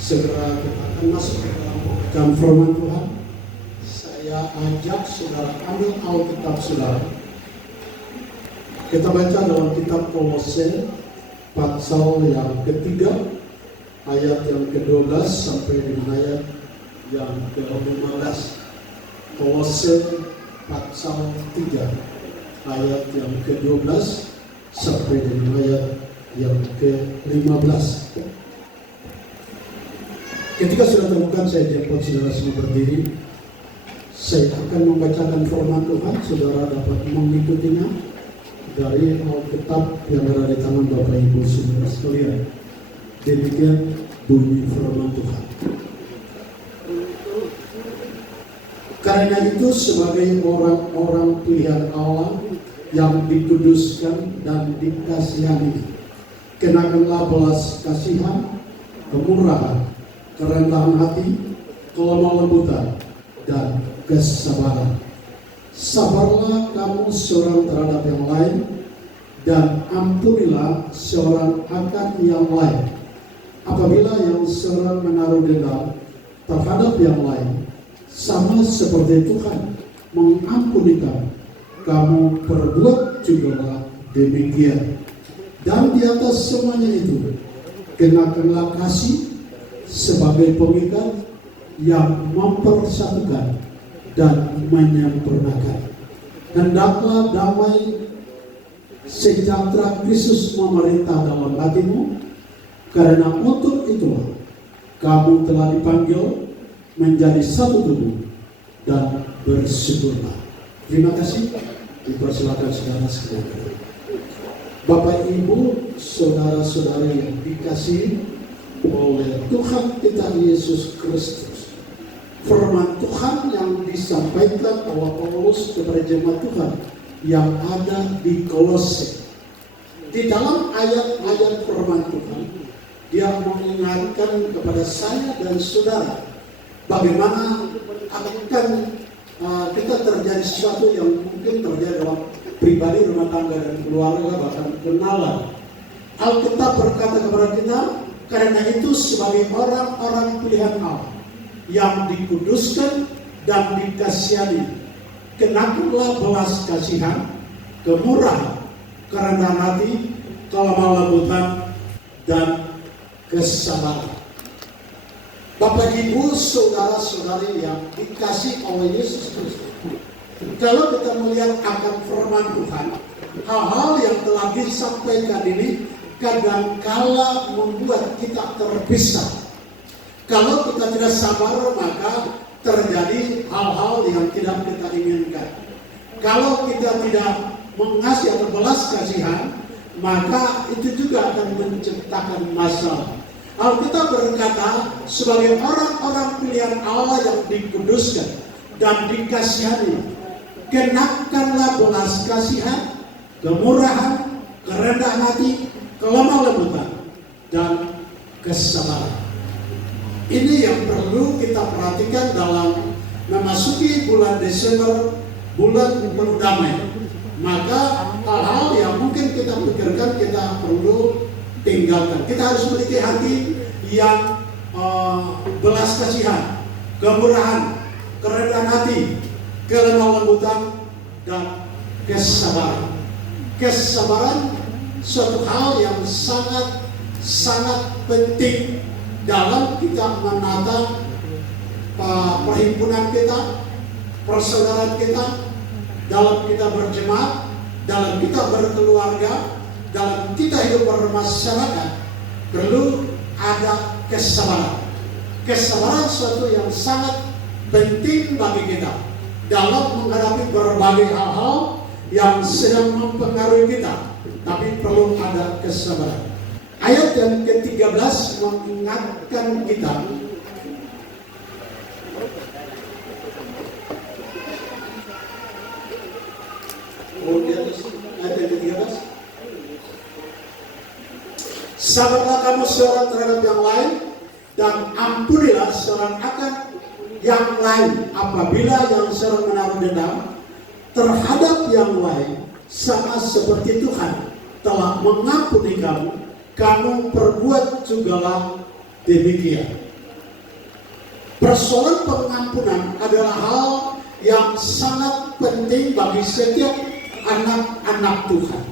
Segera kita akan masuk ke dalam pembacaan firman Tuhan. Saya ajak saudara ambil Alkitab saudara. Kita baca dalam kitab Kolose pasal yang ketiga, ayat yang ke-12 sampai dengan ayat yang ke-15. Kolose pasal 3, ayat yang ke-12 sampai dengan ayat yang ke-15. Ketika sudah terbuka, saya jemput saudara semua berdiri. Saya akan membacakan firman Tuhan. Saudara dapat mengikutinya dari Alkitab yang ada di tangan Bapak Ibu saudara sekalian. Demikian bunyi firman Tuhan. Karena itu sebagai orang-orang pilihan Allah yang dikuduskan dan dikasihani, kenakanlah belas kasihan, kemurahan, kerendahan hati, kelemah lembutan, dan kesabaran. Sabarlah kamu seorang terhadap yang lain, dan ampunilah seorang akan yang lain. Apabila yang seorang menaruh dendam terhadap yang lain, sama seperti Tuhan mengampuni kamu, kamu perbuat juga demikian. Dan di atas semuanya itu, kenakanlah kasih sebagai pengikat yang mempersatukan dan menyempurnakan. Hendaklah damai sejahtera Kristus memerintah dalam hatimu, karena untuk itulah kamu telah dipanggil menjadi satu tubuh, dan bersyukurlah. Terima kasih. Dipersilakan saudara sekalian. Bapak Ibu, saudara-saudari yang dikasihi oleh Tuhan kita Yesus Kristus, firman Tuhan yang disampaikan oleh Paulus kepada jemaat Tuhan yang ada di Kolose. Di dalam ayat-ayat firman Tuhan, dia mengingatkan kepada saya dan saudara bagaimana akan kita terjadi sesuatu yang mungkin terjadi dalam pribadi, rumah tangga, dan keluarga, bahkan kenalan. Alkitab berkata kepada kita, karena itu sebagai orang-orang pilihan Allah yang dikuduskan dan dikasihani, kenakanlah belas kasihan, kemurahan, kerendahan hati, kelemah lembutan, dan kesabaran. Bapak Ibu, saudara-saudari yang dikasih oleh Yesus Kristus, kalau kita melihat akan firman Tuhan, hal-hal yang telah disampaikan ini kadangkala membuat kita terpisah. Kalau kita tidak sabar, maka terjadi hal-hal yang tidak kita inginkan. Kalau kita tidak mengasihi atau belas kasihan, maka itu juga akan menciptakan masalah. Alkitab berkata, sebagai orang-orang pilihan Allah yang dikuduskan dan dikasihani, kenakanlah belas kasihan, kemurahan, kerendahan hati, kelemah lembutan, dan kesabaran. Ini yang perlu kita perhatikan dalam memasuki bulan Desember, bulan penuh damai. Maka hal-hal yang mungkin kita pikirkan kita perlu tinggalkan. Kita harus memiliki hati yang belas kasihan, kemurahan, kerendahan hati, kelemah lembutan, dan kesabaran. Kesabaran suatu hal yang sangat penting dalam kita menata perhimpunan kita, persaudaraan kita, dalam kita berjemaat, dalam kita berkeluarga, dalam kita hidup bermasyarakat. Perlu ada kesabaran. Kesabaran suatu yang sangat penting bagi kita dalam menghadapi berbagai hal-hal yang sedang mempengaruhi kita. Tapi perlu ada kesabaran. Ayat yang ke-13 mengingatkan kita ayat yang ke-13, sabarlah kamu seorang terhadap yang lain, dan ampunilah seorang akan yang lain. Apabila yang seorang menaruh dendam terhadap yang lain, sama seperti Tuhan telah mengampuni kamu, kamu perbuat jugalah demikian. Persoalan pengampunan adalah hal yang sangat penting bagi setiap anak-anak Tuhan.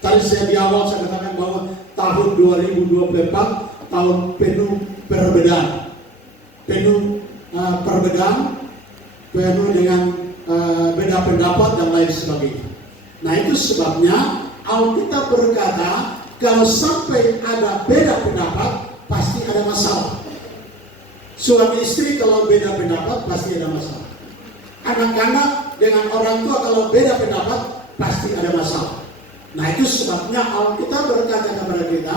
Tadi saya di awal saya katakan bahwa tahun 2024 tahun penuh perbedaan, penuh dengan beda pendapat dan lain sebagainya. Nah, itu sebabnya Alkitab berkata kalau sampai ada beda pendapat pasti ada masalah. Suami istri kalau beda pendapat pasti ada masalah. Anak-anak dengan orang tua kalau beda pendapat pasti ada masalah. Nah, itu sebabnya Alkitab berkata kepada kita,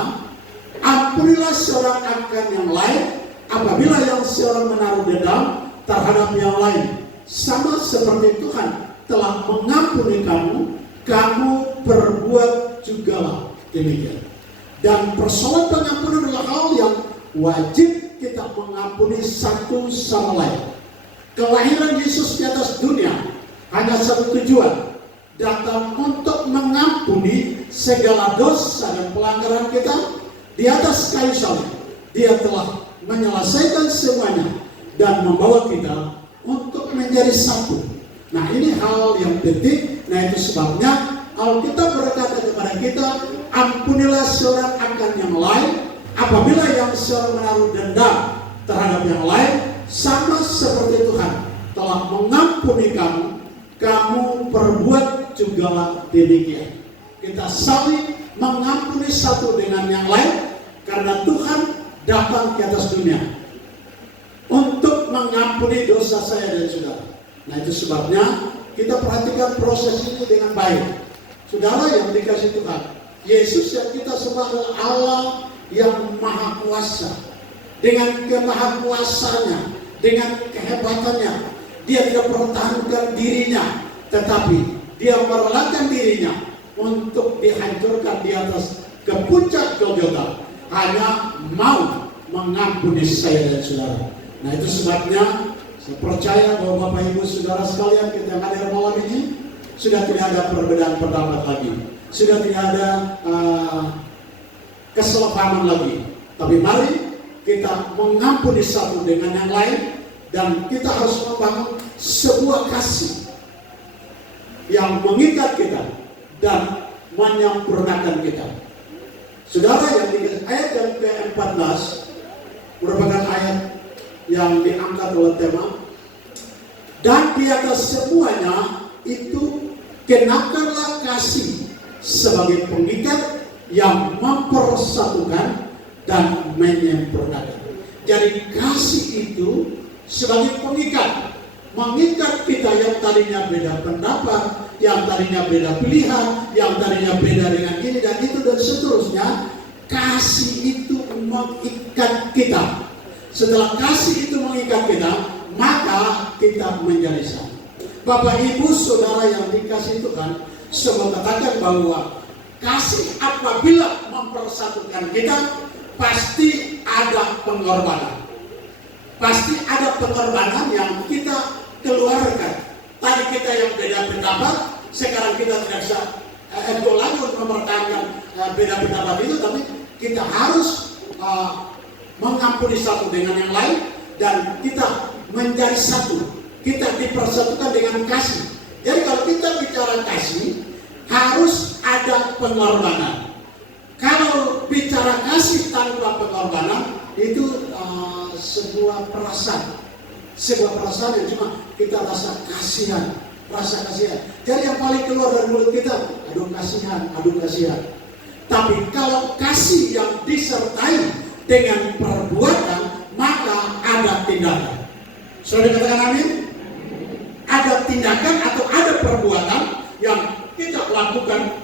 ampunilah seorang akan yang lain apabila yang seorang menaruh dendam terhadap yang lain, sama seperti Tuhan telah mengampuni kamu, kamu perbuat jugalah demikian. Dan persoalan pengampunan adalah hal yang wajib kita mengampuni satu sama lain. Kelahiran Yesus di atas dunia hanya satu tujuan, datang untuk mengampuni segala dosa dan pelanggaran kita. Di atas kayu salib Dia telah menyelesaikan semuanya dan membawa kita untuk menjadi satu. Nah, ini hal yang penting. Nah, itu sebabnya Alkitab berkata kepada kita, ampunilah seorang akan yang lain apabila yang seorang menaruh dendam terhadap yang lain, sama seperti Tuhan telah mengampuni kamu, kamu perbuat jugalah demikian. Kita saling mengampuni satu dengan yang lain karena Tuhan datang ke atas dunia untuk mengampuni dosa saya dan saudara. Nah, itu sebabnya kita perhatikan proses itu dengan baik. Saudara yang dikasih Tuhan, Yesus yang kita sembah adalah Allah yang maha kuasa. Dengan kemahakuasanya, dengan kehebatannya, Dia tidak mempertahankan dirinya, tetapi Dia merelakan dirinya untuk dihancurkan di atas ke puncak Golgota, hanya mau mengampuni saya dan saudara. Nah, itu sebabnya saya percaya bahwa Bapak Ibu Saudara sekalian kita yang hadir malam ini sudah tidak ada perbedaan pendapat lagi, sudah tidak ada kesalahpahaman lagi. Tapi mari kita mengampuni satu dengan yang lain, dan kita harus membangun sebuah kasih yang mengikat kita dan menyempurnakan kita. Saudara yang di ayat yang ke-14 merupakan ayat yang diangkat oleh tema, dan di atas semuanya itu kenakanlah kasih sebagai pengikat yang mempersatukan dan menyempurnakan. Jadi kasih itu sebagai pengikat, mengikat kita yang tadinya beda pendapat, yang tadinya beda pilihan, yang tadinya beda dengan ini dan itu dan seterusnya. Kasih itu mengikat kita. Setelah kasih itu mengikat kita, maka kita menjadi satu. Bapak Ibu Saudara yang dikasihi Tuhan, semua katakan bahwa kasih apabila mempersatukan kita, pasti ada pengorbanan. Pasti ada pengorbanan yang kita keluarkan. Tadi kita yang beda pendapat, sekarang kita tidak bisa lagi untuk mempertahankan beda pendapat itu, tapi kita harus mengampuni satu dengan yang lain, dan kita menjadi satu. Kita dipersatukan dengan kasih. Jadi kalau kita bicara kasih, harus ada pengorbanan. Kalau bicara kasih tanpa pengorbanan, itu sebuah perasaan yang cuma kita rasa kasihan. Jadi yang paling keluar dari mulut kita, aduh kasihan. Tapi kalau kasih yang disertai dengan perbuatan, maka ada tindakan. Saudara katakan amin? Ada tindakan atau ada perbuatan yang kita lakukan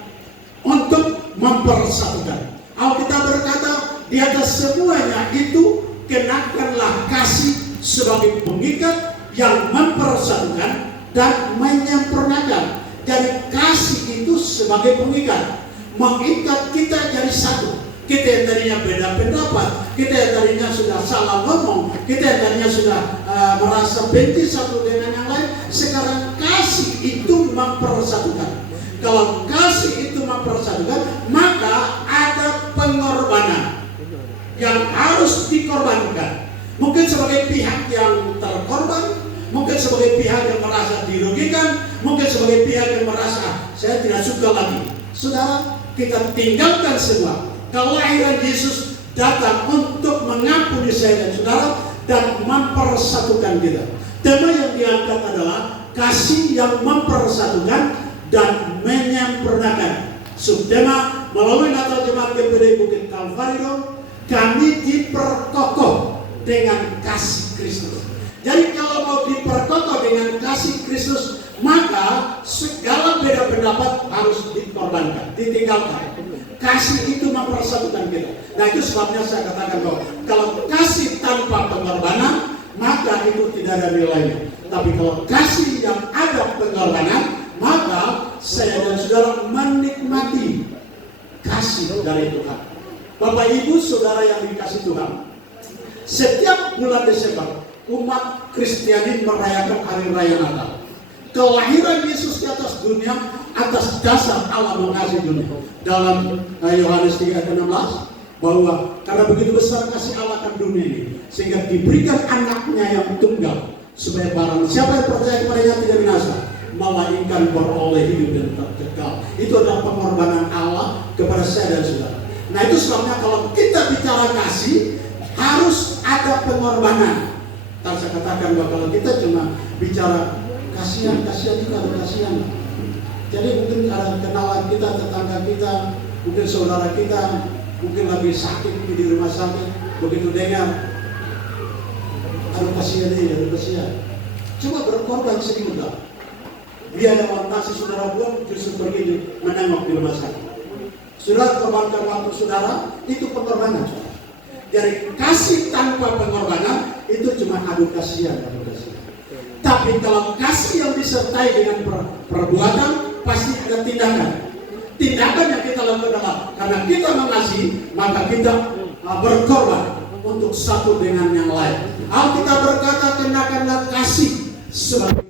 untuk mempersatukan. Alkitab berkata, di atas semuanya itu kenakanlah kasih sebagai pengikat yang mempersatukan dan menyempurnakan. Jadi kasih itu sebagai pengikat, mengikat kita jadi satu. Kita yang tadinya beda pendapat, kita yang tadinya sudah salah ngomong, kita yang tadinya sudah merasa benci satu dengan yang lain, sekarang kasih itu mempersatukan. Kalau kasih itu mempersatukan, maka ada pengorbanan yang harus dikorbankan. Mungkin sebagai pihak yang terkorban, mungkin sebagai pihak yang merasa dirugikan, mungkin sebagai pihak yang merasa saya tidak suka lagi. Saudara, kita tinggalkan semua. Kelahiran Yesus datang untuk mengampuni saya dan saudara dan mempersatukan kita. Tema yang diangkat adalah kasih yang mempersatukan dan menyempurnakan. Subtema melalui Natal Jemaat GPD Bukit Kalvario, kami diperkokoh dengan kasih Kristus. Jadi kalau mau diperkokoh dengan kasih Kristus, maka segala beda pendapat harus dikorbankan, ditinggalkan. Kasih itu mempersatukan kita. Nah, itu sebabnya saya katakan bahwa kalau kasih tanpa pengorbanan, maka itu tidak ada nilainya. Tapi kalau kasih yang ada pengorbanan, maka saya dan saudara menikmati kasih dari Tuhan. Bapak Ibu saudara yang dikasih Tuhan, setiap bulan Desember umat Kristiani merayakan hari raya Natal. Kelahiran Yesus di atas dunia atas dasar Allah mengasihi dunia. Dalam Yohanes 3 ayat 16 bahwa karena begitu besar kasih Allah akan dunia ini sehingga diberikan anaknya yang tunggal supaya barang siapa yang percaya kepadanya tidak binasa melainkan beroleh hidup dan tetap kekal. Itu adalah pengorbanan Allah kepada saya dan saudara. Nah, itu sebabnya kalau kita bicara kasih harus ada pengorbanan. Tadi saya katakan bahwa kalau kita cuma bicara kasihan itu ada kasihan. Jadi mungkin ada kenalan kita, tetangga kita, mungkin saudara kita, mungkin lagi sakit di rumah sakit, begitu dengar, aduh kasihan ini, aduh kasihan. Coba berkorban sedikit lah. Biar ada orang kasih saudara buat justru pergi menengok di rumah sakit. Saudara korbankan waktu saudara, itu pengorbanan. Jadi kasih tanpa pengorbanan itu cuma adu kasihan. Tapi kalau kasih yang disertai dengan perbuatan, pasti ada tindakan. Tindakan yang kita lakukan adalah karena kita mengasihi, maka kita berkorban untuk satu dengan yang lain. Alkitab berkata, kenakanlah kasih sebagai